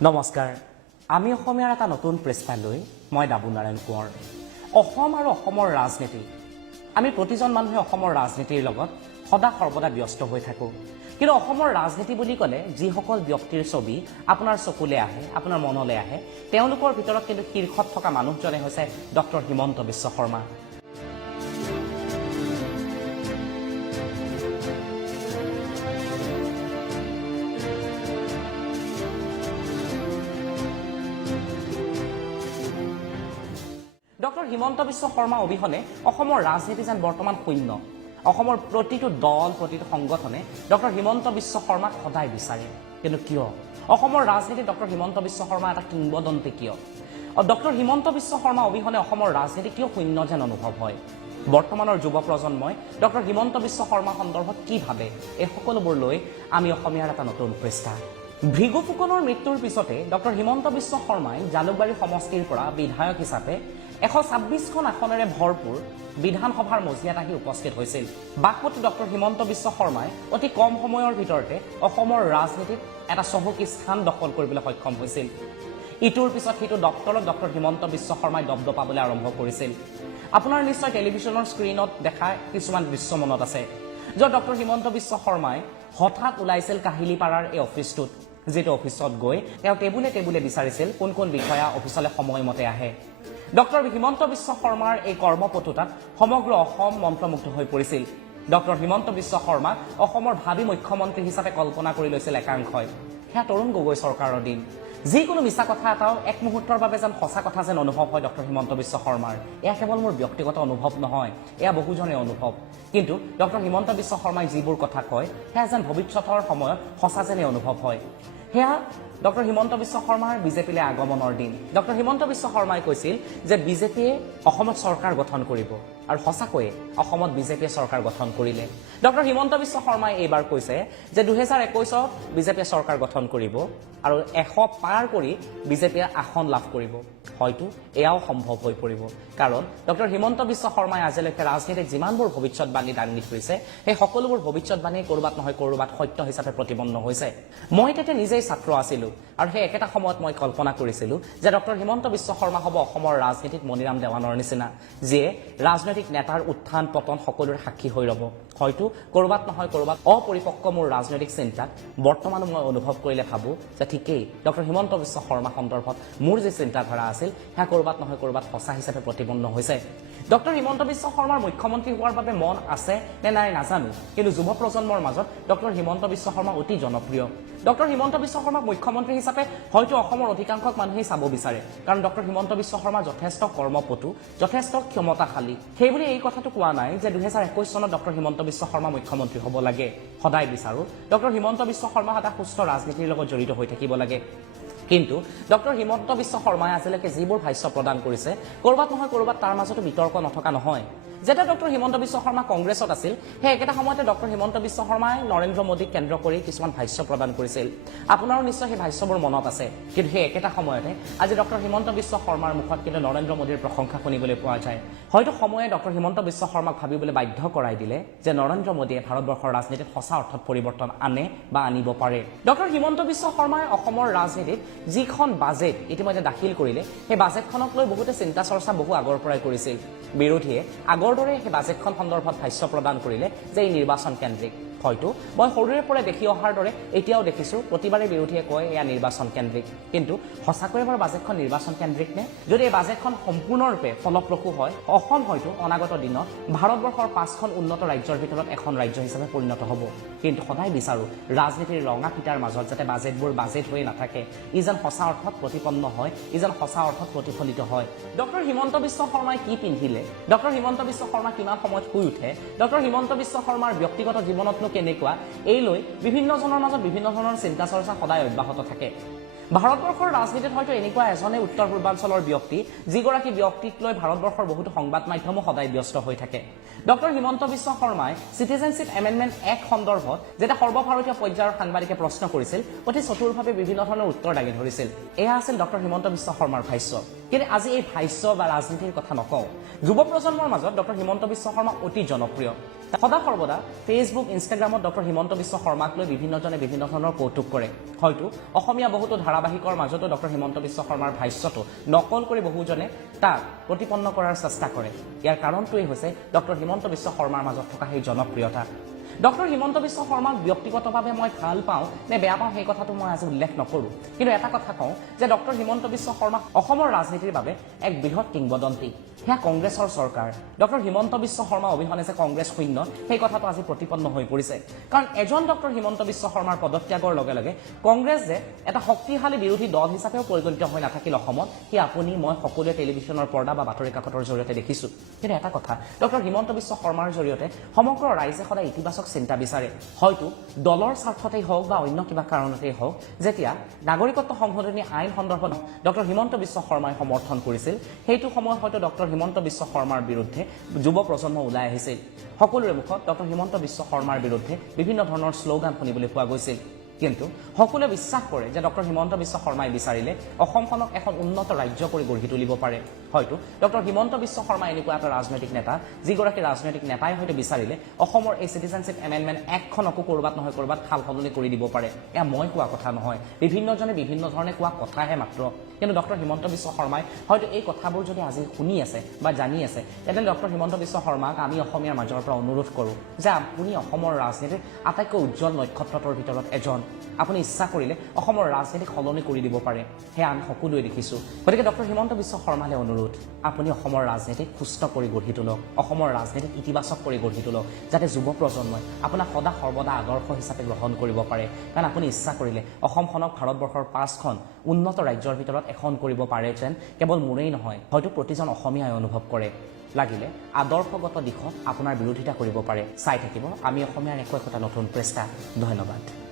নমস্কাৰ আমি অসমীয়াৰ এটা নতুন পৃষ্ঠালৈ মই ডাবুনাৰায়ণ কোঁৱৰ অসম আৰু অসমৰ ৰাজনীতি আমি প্ৰতিজন মানুহে অসমৰ ৰাজনীতিৰ লগত সদা সৰ্বদা ব্যস্ত হৈ থাকোঁ কিন্তু অসমৰ ৰাজনীতি বুলি ক'লে যিসকল ব্যক্তিৰ ছবি আপোনাৰ চকুলে আহে আপোনাৰ মনলৈ আহে তেওঁলোকৰ ভিতৰত কিন্তু শীৰ্ষত থকা মানুহজনে হৈছে ডক্টৰ হিমন্ত বিশ্ব শৰ্মা ডক্টৰ হিমন্ত বিশ্ব শৰ্মা অবিহনে অসমৰ ৰাজনীতি যেন বৰ্তমান শূন্য অসমৰ প্ৰতিটো দল প্ৰতিটো সংগঠনে ডক্টৰ হিমন্ত বিশ্ব শৰ্মাক সদায় বিচাৰে কিন্তু কিয় অসমৰ ৰাজনীতি ডক্টৰ হিমন্ত বিশ্ব শৰ্মা এটা কিংবদন্তি কিয় ডক্টৰ হিমন্ত বিশ্ব শৰ্মা অবিহনে অসমৰ ৰাজনীতি কিয় শূন্য যেন অনুভৱ হয় বৰ্তমানৰ যুৱ প্ৰজন্মই ডক্টৰ হিমন্ত বিশ্ব শৰ্মা সন্দৰ্ভত কি ভাবে এই সকলোবোৰ লৈ আমি অসমীয়াৰ এটা নতুন পৃষ্ঠা ভৃগু ফুকনৰ মৃত্যুৰ পিছতে ডক্টৰ হিমন্ত বিশ্ব শৰ্মাই জালুকবাৰী সমষ্টিৰ পৰা বিধায়ক হিচাপে 126খন আসনেৰে ভৰপূৰ বিধানসভাৰ মজিয়াত আহি উপস্থিত হৈছিল বাকপতি ডক্টৰ হিমন্ত বিশ্ব শৰ্মাই অতি কম সময়ৰ ভিতৰতে অসমৰ ৰাজনীতিত এটা চহকী স্থান দখল কৰিবলৈ সক্ষম হৈছিল ইটোৰ পিছত সিটো দপ্তৰত ডক্টৰ হিমন্ত বিশ্ব শৰ্মাই দপদপাবলৈ আৰম্ভ কৰিছিল আপোনাৰ নিশ্চয় টেলিভিছনৰ স্ক্ৰীনত দেখা কিছুমান দৃশ্য মনত আছে য'ত ডক্টৰ হিমন্ত বিশ্ব শৰ্মাই হঠাৎ ওলাইছিল কাহিলীপাৰাৰ এই অফিচটোত যেটো অফিচত গৈ তেওঁ টেবুলে বিচাৰিছিল কোন কোন বিষয়া অফিচলৈ সময়মতে আহে ডক্টৰ হিমন্ত বিশ্ব শৰ্মাৰ এই কৰ্মপটুতাত সমগ্ৰ অসম মন্ত্ৰমুগ্ধ হৈ পৰিছিল ডক্টৰ হিমন্ত বিশ্ব শৰ্মাক অসমৰ ভাবি মুখ্যমন্ত্ৰী হিচাপে কল্পনা কৰি লৈছিল একাংশই সেয়া তৰুণ গগৈ চৰকাৰৰ দিন যিকোনো মিছা কথা এটাও এক মুহূৰ্তৰ বাবে যেন সঁচা কথা যেন অনুভৱ হয় ডক্টৰ হিমন্ত বিশ্ব শৰ্মাৰ এয়া কেৱল মোৰ ব্যক্তিগত অনুভৱ নহয় এয়া বহুজনে অনুভৱ কিন্তু ডক্টৰ হিমন্ত বিশ্ব শৰ্মাই যিবোৰ কথা কয় সেয়া যেন ভৱিষ্যতৰ সময়ত সঁচা যেনে অনুভৱ হয় সেয়া ডক্টৰ হিমন্ত বিশ্ব শৰ্মাৰ বিজেপিলৈ আগমনৰ দিন ডক্টৰ হিমন্ত বিশ্ব শৰ্মাই কৈছিল যে বিজেপিয়ে অসমত চৰকাৰ গঠন কৰিব আৰু সঁচাকৈয়ে অসমত বিজেপিয়ে চৰকাৰ গঠন কৰিলে ডক্টৰ হিমন্ত বিশ্ব শৰ্মাই এইবাৰ কৈছে যে 2021ত বিজেপিয়ে চৰকাৰ গঠন কৰিব আৰু 100 পাৰ কৰি বিজেপিয়ে আসন লাভ কৰিব হয়তো এয়াও সম্ভৱ হৈ পৰিব কাৰণ ডক্টৰ হিমন্ত বিশ্ব শৰ্মাই আজিলৈকে ৰাজনীতিত যিমানবোৰ ভৱিষ্যতবাণী দাঙি ধৰিছে সেই সকলোবোৰ ভৱিষ্যতবাণী কৰবাত নহয় কৰবাত সত্য হিচাপে প্ৰতিপন্ন হৈছে মই তেতিয়া নিজেই ছাত্ৰ আছিলোঁ আৰু সেই একেটা সময়ত মই কল্পনা কৰিছিলোঁ যে ডক্টৰ হিমন্ত বিশ্ব শৰ্মা হ'ব অসমৰ ৰাজনীতিত মণিৰাম দেৱানৰ নিচিনা যিয়ে ৰাজনৈতিক নেতাৰ উত্থান পতন সকলোৰে সাক্ষী হৈ ৰ'ব হয়তো কৰবাত নহয় কৰবাত অপৰিপক্ক মোৰ ৰাজনৈতিক চিন্তাত বৰ্তমানো মই অনুভৱ কৰিলে ভাবোঁ যে ঠিকেই ডক্টৰ হিমন্ত বিশ্ব শৰ্মা সন্দৰ্ভত মোৰ যি চিন্তাধাৰা আছিল সেয়া কৰবাত নহয় কৰবাত সঁচা হিচাপে প্ৰতিপন্ন হৈছে ডক্টৰ হিমন্ত বিশ্ব শৰ্মাৰ মুখ্যমন্ত্ৰী হোৱাৰ বাবে মন আছে নে নাই নাজানো কিন্তু যুৱ প্ৰজন্মৰ মাজত ডক্টৰ হিমন্ত বিশ্ব শৰ্মা অতি জনপ্ৰিয় ডক্টৰ হিমন্ত বিশ্ব শৰ্মাক মুখ্যমন্ত্ৰী হিচাপে হয়তো অসমৰ অধিকাংশ মানুহেই চাব বিচাৰে কাৰণ ডক্টৰ হিমন্ত বিশ্ব শৰ্মা যথেষ্ট কৰ্মপটু যথেষ্ট ক্ষমতাশালী সেইবুলি এই কথাটো কোৱা নাই যে 2021 চনত ডক্টৰ হিমন্ত বিশ্ব শৰ্মা মুখ্যমন্ত্ৰী হ'ব লাগে সদায় বিচাৰো ডক্টৰ হিমন্ত বিশ্ব শৰ্মা এটা সুস্থ ৰাজনীতিৰ লগত জড়িত হৈ থাকিব লাগে কিন্তু ডক্টৰ হিমন্ত বিশ্ব শৰ্মাই আজিলৈকে যিবোৰ ভাষ্য প্ৰদান কৰিছে কৰবাত নহয় কৰবাত তাৰ মাজতো বিতৰ্ক নথকা নহয় যেতিয়া ডক্টৰ হিমন্ত বিশ্ব শৰ্মা কংগ্ৰেছত আছিল সেই একেটা সময়তে ডক্টৰ হিমন্ত বিশ্ব শৰ্মাই নৰেন্দ্ৰ মোদীক কেন্দ্ৰ কৰি কিছুমান ভাষ্য প্ৰদান কৰিছিল আপোনাৰো নিশ্চয় সেই ভাষ্যবোৰ মনত আছে কিন্তু সেই একেটা সময়তে আজি ডক্টৰ হিমন্ত বিশ্ব শৰ্মাৰ মুখত কিন্তু নৰেন্দ্ৰ মোদীৰ প্ৰশংসা শুনিবলৈ পোৱা যায় হয়তো সময়ে ডক্টৰ হিমন্ত বিশ্ব শৰ্মাক ভাবিবলৈ বাধ্য কৰাই দিলে যে নৰেন্দ্ৰ মোদীয়ে ভাৰতবৰ্ষৰ ৰাজনীতিত সঁচা অৰ্থত পৰিৱৰ্তন আনে বা আনিব পাৰে ডক্টৰ হিমন্ত বিশ্ব শৰ্মাই অসমৰ ৰাজনীতিত যিখন বাজেট ইতিমধ্যে দাখিল কৰিলে সেই বাজেটখনক লৈ বহুতে চিন্তা চৰ্চা বহু আগৰ পৰাই কৰিছিল বিৰোধীয়ে আগৰ দৰে সেই বাজেটখন সন্দৰ্ভত ভাষ্য প্ৰদান কৰিলে যে এই নিৰ্বাচন কেন্দ্ৰিক হয়তো মই সৰুৰে পৰা দেখি অহাৰ দৰে এতিয়াও দেখিছোঁ প্ৰতিবাৰে বিৰোধীয়ে কয় এয়া নিৰ্বাচন কেন্দ্ৰিক কিন্তু সঁচাকৈয়ে বাৰু বাজেটখন নিৰ্বাচন কেন্দ্ৰিক নে যদি এই বাজেটখন সম্পূৰ্ণৰূপে ফলপ্ৰসূ হয় অসম হয়তো অনাগত দিনত ভাৰতবৰ্ষৰ 5খন উন্নত ৰাজ্যৰ ভিতৰত এখন ৰাজ্য হিচাপে পৰিণত হ'ব কিন্তু সদায় বিচাৰোঁ ৰাজনীতিৰ ৰঙা ফিটাৰ মাজত যাতে বাজেটবোৰ বাজেট হৈ নাথাকে ই যেন সঁচা অৰ্থত প্ৰতিপন্ন হয় ই যেন সঁচা অৰ্থত প্ৰতিফলিত হয় ডক্টৰ হিমন্ত বিশ্ব শৰ্মাই কি পিন্ধিলে ডক্টৰ হিমন্ত বিশ্ব শৰ্মা কিমান সময়ত শুই উঠে ডক্টৰ হিমন্ত বিশ্ব শৰ্মাৰ ব্যক্তিগত জীৱনতনো কেনেকুৱা এই লৈ বিভিন্নজনৰ মাজত বিভিন্ন ধৰণৰ চিন্তা চৰ্চা সদায় অব্যাহত থাকে ভাৰতবৰ্ষৰ ৰাজনীতিত হয়তো এনেকুৱা এজনে উত্তৰ পূৰ্বাঞ্চলৰ ব্যক্তি যিগৰাকী ব্যক্তিক লৈ ভাৰতবৰ্ষৰ বহুতো সংবাদ মাধ্যমো সদায় ব্যস্ত হৈ থাকে ডক্টৰ হিমন্ত বিশ্ব শৰ্মাই চিটিজেনশ্বিপ এমেণ্ডমেণ্ট এক্ট সন্দৰ্ভত যেতিয়া সৰ্বভাৰতীয় পৰ্যায়ৰ সাংবাদিকে প্ৰশ্ন কৰিছিল অতি চতুৰভাৱে বিভিন্ন ধৰণৰ উত্তৰ দাঙি ধৰিছিল এয়া আছিল ডক্টৰ হিমন্ত বিশ্ব শৰ্মাৰ ভাষ্য কিন্তু আজি এই ভাষ্য বা ৰাজনীতিৰ কথা নকওঁ যুৱ প্ৰজন্মৰ মাজত ডক্টৰ হিমন্ত বিশ্ব শৰ্মা অতি জনপ্ৰিয় সদা সৰ্বদা ফেচবুক ইনষ্টাগ্ৰামত ডক্টৰ হিমন্ত বিশ্ব শৰ্মাক লৈ বিভিন্নজনে বিভিন্ন ধৰণৰ কৌতুক কৰে হয়তো অসমীয়া বহুতো ধাৰাবাহিকৰ মাজতো ডক্টৰ হিমন্ত বিশ্ব শৰ্মাৰ ভাষ্যটো নকল কৰি বহুজনে তাক প্ৰতিপন্ন কৰাৰ চেষ্টা কৰে ইয়াৰ কাৰণটোৱেই হৈছে ডক্টৰ হিমন্ত বিশ্ব শৰ্মাৰ মাজত থকা সেই জনপ্ৰিয়তা ডক্টৰ হিমন্ত বিশ্ব শৰ্মাক ব্যক্তিগতভাৱে মই ভাল পাওঁ নে বেয়া পাওঁ সেই কথাটো মই আজি উল্লেখ নকৰোঁ কিন্তু এটা কথা কওঁ যে ডক্টৰ হিমন্ত বিশ্ব শৰ্মা অসমৰ ৰাজনীতিৰ বাবে এক বৃহৎ কিংবদন্তি সেয়া কংগ্ৰেছৰ চৰকাৰ ডক্টৰ হিমন্ত বিশ্ব শৰ্মা অবিহনে যে কংগ্ৰেছ শূন্য সেই কথাটো আজি প্ৰতিপন্ন হৈ পৰিছে কাৰণ এজন ডক্টৰ হিমন্ত বিশ্ব শৰ্মাৰ পদত্যাগৰ লগে লগে কংগ্ৰেছ যে এটা শক্তিশালী বিৰোধী দল হিচাপেও পৰিগণিত হৈ নাথাকিল অসমত সেই আপুনি মই সকলোৱে টেলিভিশ্যনৰ পৰ্দা বা বাতৰি কাকতৰ জৰিয়তে দেখিছোঁ কিন্তু এটা কথা ডক্টৰ হিমন্ত বিশ্ব শৰ্মাৰ জৰিয়তে সমগ্ৰ ৰাইজে সদায় ইতিবাচক চিন্তা বিচাৰে হয়তো দলৰ স্বাৰ্থতেই হওক বা অন্য কিবা কাৰণতেই হওক যেতিয়া নাগৰিকত্ব সংশোধনী আইন সন্দৰ্ভত ডক্টৰ হিমন্ত বিশ্ব শৰ্মাই সমৰ্থন কৰিছিল সেইটো সময়ত হয়তো ডক্টৰ হিমন্ত বিশ্ব শৰ্মাৰ বিৰুদ্ধে যুৱ প্ৰজন্ম ওলাই আহিছিল সকলোৰে মুখত ডক্টৰ হিমন্ত বিশ্ব শৰ্মাৰ বিৰুদ্ধে বিভিন্ন ধৰণৰ শ্লোগান শুনিবলৈ পোৱা গৈছিল কিন্তু সকলোৱে বিশ্বাস কৰে যে ডক্টৰ হিমন্ত বিশ্ব শৰ্মাই বিচাৰিলে অসমখনক এখন উন্নত ৰাজ্য কৰি গঢ়ি তুলিব পাৰে হয়তো ডক্টৰ হিমন্ত বিশ্ব শৰ্মা এনেকুৱা এটা ৰাজনৈতিক নেতা যিগৰাকী ৰাজনৈতিক নেতাই হয়তো বিচাৰিলে অসমৰ এই চিটিজেনশ্বিপ এমেণ্ডমেণ্ট এখনকো ক'ৰবাত নহয় ক'ৰবাত সাল সলনি কৰি দিব পাৰে এয়া মই কোৱা কথা নহয় বিভিন্নজনে বিভিন্ন ধৰণে কোৱা কথাহে মাত্ৰ কিন্তু ডক্টৰ হিমন্ত বিশ্ব শৰ্মাই হয়তো এই কথাবোৰ যদি আজি শুনি আছে বা জানি আছে তেনেহ'লে ডক্টৰ হিমন্ত বিশ্ব শৰ্মাক আমি অসমীয়াৰ মাজৰ পৰা অনুৰোধ কৰোঁ যে আপুনি অসমৰ ৰাজনীতিৰ আটাইতকৈ উজ্জ্বল নক্ষত্ৰটোৰ ভিতৰত এজন আপুনি ইচ্ছা কৰিলে অসমৰ ৰাজনীতিক সলনি কৰি দিব পাৰে সেয়া আমি সকলোৱে দেখিছোঁ গতিকে ডক্টৰ হিমন্ত বিশ্ব শৰ্মালৈ অনুৰোধ আপুনি অসমৰ ৰাজনীতিক সুস্থ কৰি গঢ়ি তোলক অসমৰ ৰাজনীতিক ইতিবাচক কৰি গঢ়ি তোলক যাতে যুৱ প্ৰজন্মই আপোনাক সদা সৰ্বদা আদৰ্শ হিচাপে গ্ৰহণ কৰিব পাৰে কাৰণ আপুনি ইচ্ছা কৰিলে অসমখনক ভাৰতবৰ্ষৰ 5খন উন্নত ৰাজ্যৰ ভিতৰত এখন কৰিব পাৰে যেন কেৱল মোৰেই নহয় হয়তো প্ৰতিজন অসমীয়াই অনুভৱ কৰে লাগিলে আদৰ্শগত দিশত আপোনাৰ বিৰোধিতা কৰিব পাৰে চাই থাকিব আমি অসমীয়াৰ একো একোটা নতুন পৃষ্ঠা ধন্যবাদ